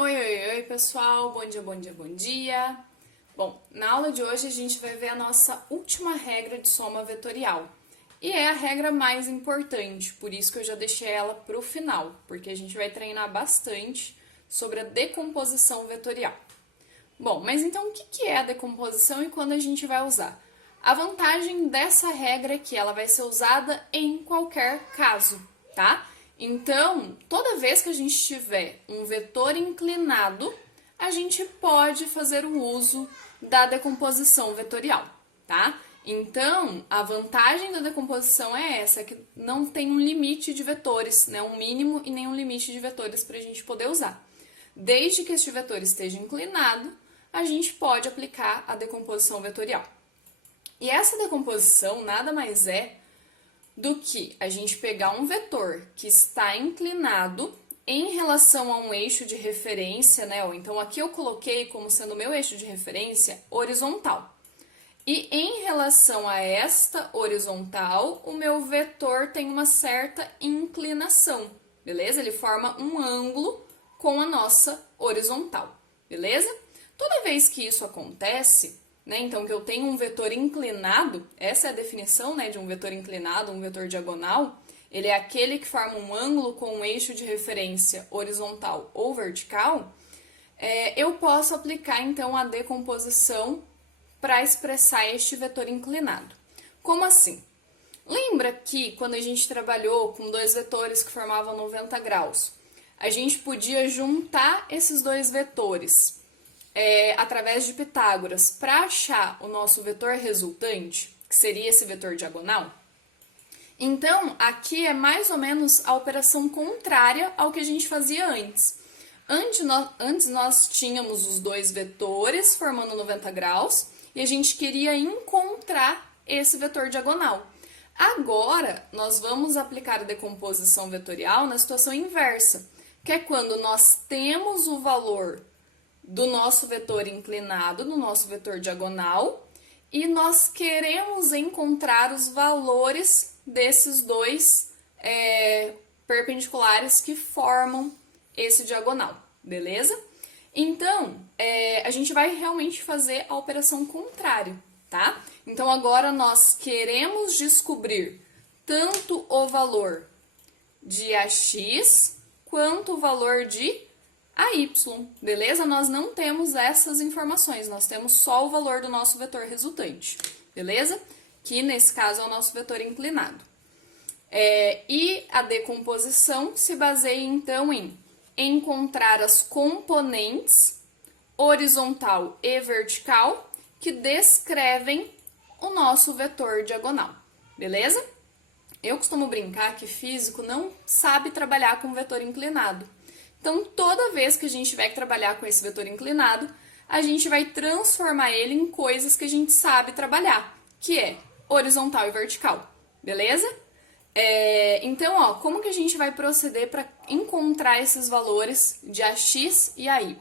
Oi, pessoal, bom dia, bom dia, bom dia. Bom, na aula de hoje a gente vai ver a nossa última regra de soma vetorial. E é a regra mais importante, por isso que eu já deixei ela para o final, porque a gente vai treinar bastante sobre a decomposição vetorial. Bom, mas então o que é a decomposição e quando a gente vai usar? A vantagem dessa regra é que ela vai ser usada em qualquer caso, tá? Então, toda vez que a gente tiver um vetor inclinado, a gente pode fazer o uso da decomposição vetorial, tá? Então, a vantagem da decomposição é essa, que não tem um limite de vetores, né? Um mínimo e nem um limite de vetores para a gente poder usar. Desde que este vetor esteja inclinado, a gente pode aplicar a decomposição vetorial. E essa decomposição nada mais é do que a gente pegar um vetor que está inclinado em relação a um eixo de referência, né? Então aqui eu coloquei como sendo o meu eixo de referência horizontal. E em relação a esta horizontal, o meu vetor tem uma certa inclinação, beleza? Ele forma um ângulo com a nossa horizontal, beleza? Toda vez que isso acontece, né, então que eu tenho um vetor inclinado, essa é a definição, né, de um vetor inclinado, um vetor diagonal, ele é aquele que forma um ângulo com um eixo de referência horizontal ou vertical, eu posso aplicar então a decomposição para expressar este vetor inclinado. Como assim? Lembra que quando a gente trabalhou com dois vetores que formavam 90 graus, a gente podia juntar esses dois vetores através de Pitágoras para achar o nosso vetor resultante, que seria esse vetor diagonal? Então, aqui é mais ou menos a operação contrária ao que a gente fazia antes. Antes nós tínhamos os dois vetores formando 90 graus e a gente queria encontrar esse vetor diagonal. Agora, nós vamos aplicar a decomposição vetorial na situação inversa, que é quando nós temos o valor do nosso vetor inclinado, do nosso vetor diagonal, e nós queremos encontrar os valores desses dois perpendiculares que formam esse diagonal, beleza? Então, a gente vai realmente fazer a operação contrária, tá? Então, agora nós queremos descobrir tanto o valor de AX quanto o valor de AY, beleza? Nós não temos essas informações, nós temos só o valor do nosso vetor resultante, beleza? Que nesse caso é o nosso vetor inclinado. E a decomposição se baseia então em encontrar as componentes horizontal e vertical que descrevem o nosso vetor diagonal, beleza? Eu costumo brincar que físico não sabe trabalhar com vetor inclinado. Então, toda vez que a gente tiver que trabalhar com esse vetor inclinado, a gente vai transformar ele em coisas que a gente sabe trabalhar, que é horizontal e vertical, beleza? Então, ó, como que a gente vai proceder para encontrar esses valores de AX e AY?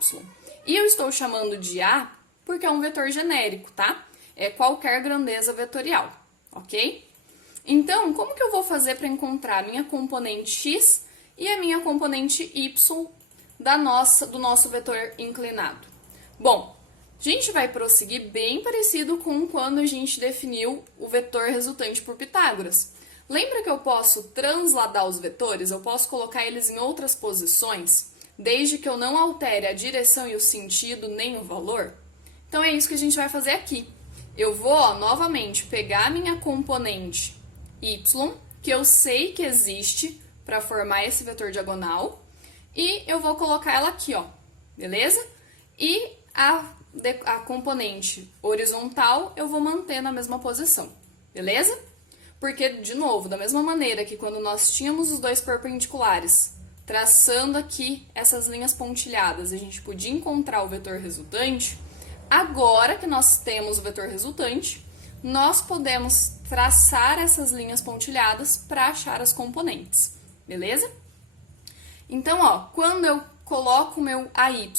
E eu estou chamando de A porque é um vetor genérico, tá? É qualquer grandeza vetorial, ok? Então, como que eu vou fazer para encontrar a minha componente X e a minha componente Y do nosso vetor inclinado? Bom, a gente vai prosseguir bem parecido com quando a gente definiu o vetor resultante por Pitágoras. Lembra que eu posso transladar os vetores? Eu posso colocar eles em outras posições, desde que eu não altere a direção e o sentido nem o valor? Então é isso que a gente vai fazer aqui. Eu vou, novamente, pegar a minha componente Y, que eu sei que existe para formar esse vetor diagonal, e eu vou colocar ela aqui, ó, beleza? E a componente horizontal eu vou manter na mesma posição, beleza? Porque, de novo, da mesma maneira que quando nós tínhamos os dois perpendiculares, traçando aqui essas linhas pontilhadas, a gente podia encontrar o vetor resultante, agora que nós temos o vetor resultante, nós podemos traçar essas linhas pontilhadas para achar as componentes, beleza? Então, ó, quando eu coloco o meu AY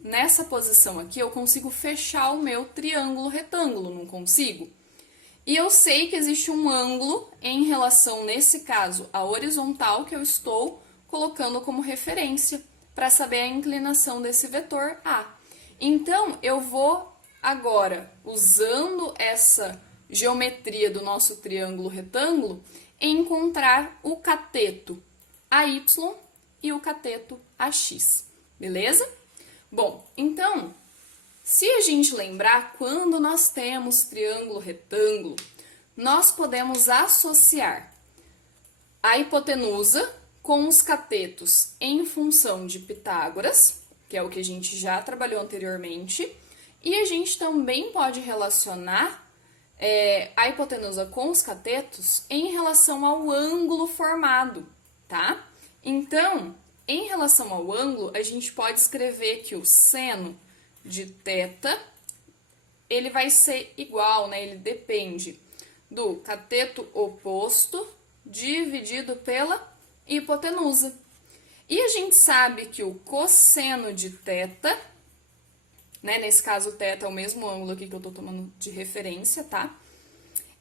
nessa posição aqui, eu consigo fechar o meu triângulo retângulo, não consigo? E eu sei que existe um ângulo em relação, nesse caso, à horizontal que eu estou colocando como referência para saber a inclinação desse vetor A. Então, eu vou agora, usando essa geometria do nosso triângulo retângulo, encontrar o cateto AY e o cateto AX, beleza? Bom, então, se a gente lembrar, quando nós temos triângulo retângulo, nós podemos associar a hipotenusa com os catetos em função de Pitágoras, que é o que a gente já trabalhou anteriormente, e a gente também pode relacionar a hipotenusa com os catetos em relação ao ângulo formado, tá? Então, em relação ao ângulo, a gente pode escrever que o seno de θ, ele vai ser igual, né? Ele depende do cateto oposto dividido pela hipotenusa. E a gente sabe que o cosseno de θ, né? Nesse caso, o θ é o mesmo ângulo aqui que eu tô tomando de referência, tá?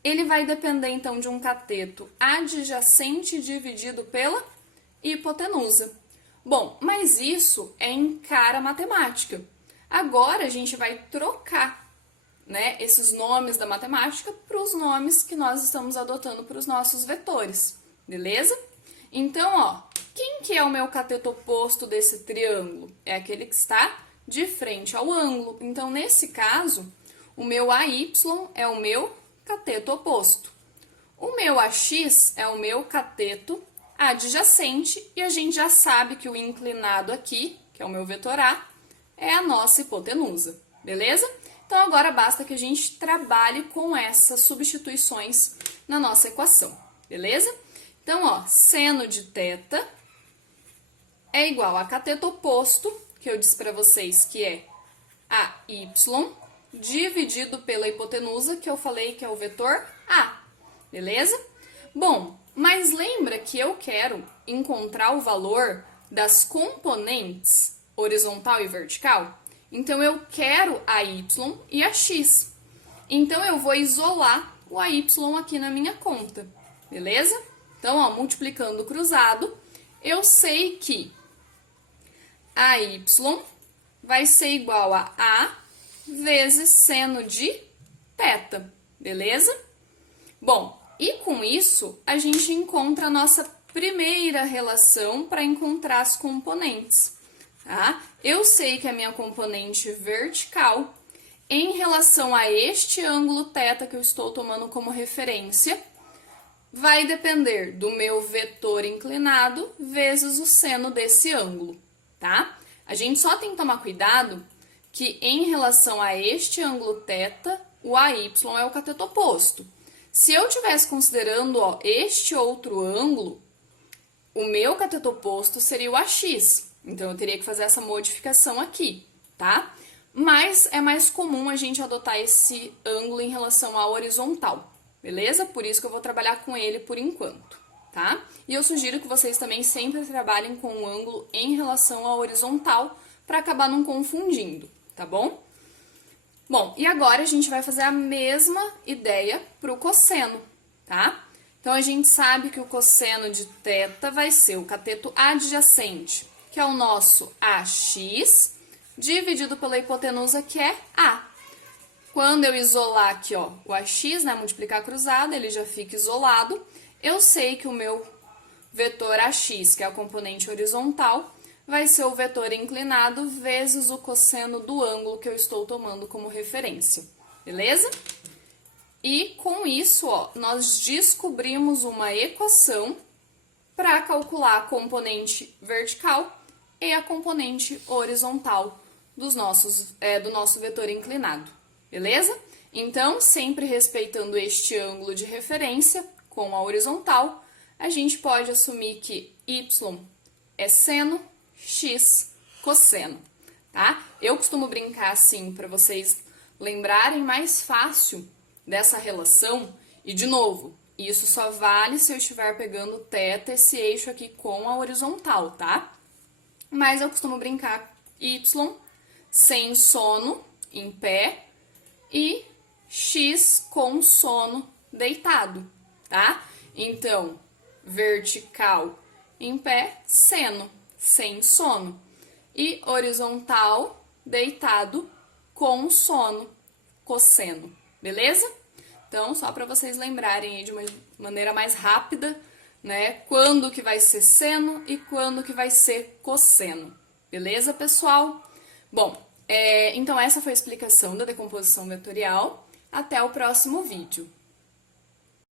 Ele vai depender, então, de um cateto adjacente dividido pela hipotenusa. Bom, mas isso é em cara matemática. Agora, a gente vai trocar, né, esses nomes da matemática para os nomes que nós estamos adotando para os nossos vetores, beleza? Então, ó, quem que é o meu cateto oposto desse triângulo? É aquele que está de frente ao ângulo. Então, nesse caso, o meu AY é o meu cateto oposto. O meu AX é o meu cateto adjacente e a gente já sabe que o inclinado aqui, que é o meu vetor A, é a nossa hipotenusa, beleza? Então, agora basta que a gente trabalhe com essas substituições na nossa equação, beleza? Então, ó, seno de θ é igual a cateto oposto, que eu disse para vocês que é AY, dividido pela hipotenusa, que eu falei que é o vetor A, beleza? Bom, mas lembra que eu quero encontrar o valor das componentes horizontal e vertical? Então, eu quero a Y e a X. Então, eu vou isolar o AY aqui na minha conta, beleza? Então, ó, multiplicando o cruzado, eu sei que AY vai ser igual a A vezes seno de θ, beleza? Bom, e com isso, a gente encontra a nossa primeira relação para encontrar as componentes, tá? Eu sei que a minha componente vertical, em relação a este ângulo θ que eu estou tomando como referência, vai depender do meu vetor inclinado vezes o seno desse ângulo, tá? A gente só tem que tomar cuidado que em relação a este ângulo θ, o AY é o cateto oposto. Se eu estivesse considerando, ó, este outro ângulo, o meu cateto oposto seria o AX. Então, eu teria que fazer essa modificação aqui, tá? Mas é mais comum a gente adotar esse ângulo em relação à horizontal, beleza? Por isso que eu vou trabalhar com ele por enquanto, tá? E eu sugiro que vocês também sempre trabalhem com o ângulo em relação à horizontal para acabar não confundindo, tá bom? Bom, e agora a gente vai fazer a mesma ideia para o cosseno, tá? Então, a gente sabe que o cosseno de θ vai ser o cateto adjacente, que é o nosso AX, dividido pela hipotenusa, que é A. Quando eu isolar aqui, ó, o AX, né, multiplicar cruzado, ele já fica isolado. Eu sei que o meu vetor AX, que é a componente horizontal, vai ser o vetor inclinado vezes o cosseno do ângulo que eu estou tomando como referência, beleza? E com isso, ó, nós descobrimos uma equação para calcular a componente vertical e a componente horizontal do nosso vetor inclinado, beleza? Então, sempre respeitando este ângulo de referência com a horizontal, a gente pode assumir que y é seno, x cosseno, tá? Eu costumo brincar assim para vocês lembrarem mais fácil dessa relação. E, de novo, isso só vale se eu estiver pegando θ, esse eixo aqui, com a horizontal, tá? Mas eu costumo brincar y sem sono, em pé, e x com sono, deitado, tá? Então, vertical em pé, seno, sem sono. e horizontal, deitado, com sono, cosseno, beleza? Então, só para vocês lembrarem aí de uma maneira mais rápida, né, quando que vai ser seno e quando que vai ser cosseno, beleza, pessoal? Bom, então essa foi a explicação da decomposição vetorial. Até o próximo vídeo.